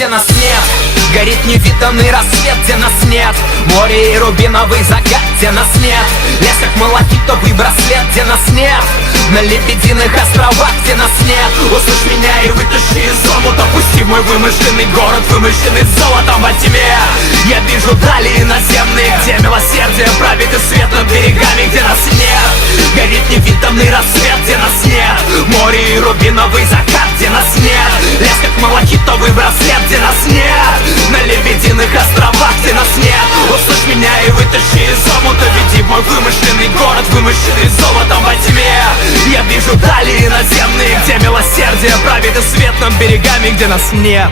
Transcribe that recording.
где нас нет. Горит невиданный рассвет, где нас нет. Море и рубиновый закат, где нас нет. Лес как малахитовый браслет, где нас нет. На лебединых островах, где нас нет. Услышь меня и вытащи из омута. Пусти в мой вымышленный город, вымышленный золотом во тьме. Я вижу дали иноземные, где милосердие правит и свет над берегами, где нас нет. Горит невиданный рассвет, где нас нет. Море и рубиновый закат, где нас нет. Лес как малахитовый браслет, где нас нет. На лебединых островах, где нас нет. Услышь меня и вытащи из омута. Веди в мой вымышленный город, вымышленный золотом во тьме. Я вижу дали иноземные, где милосердие правит и свет над берегами, где нас нет.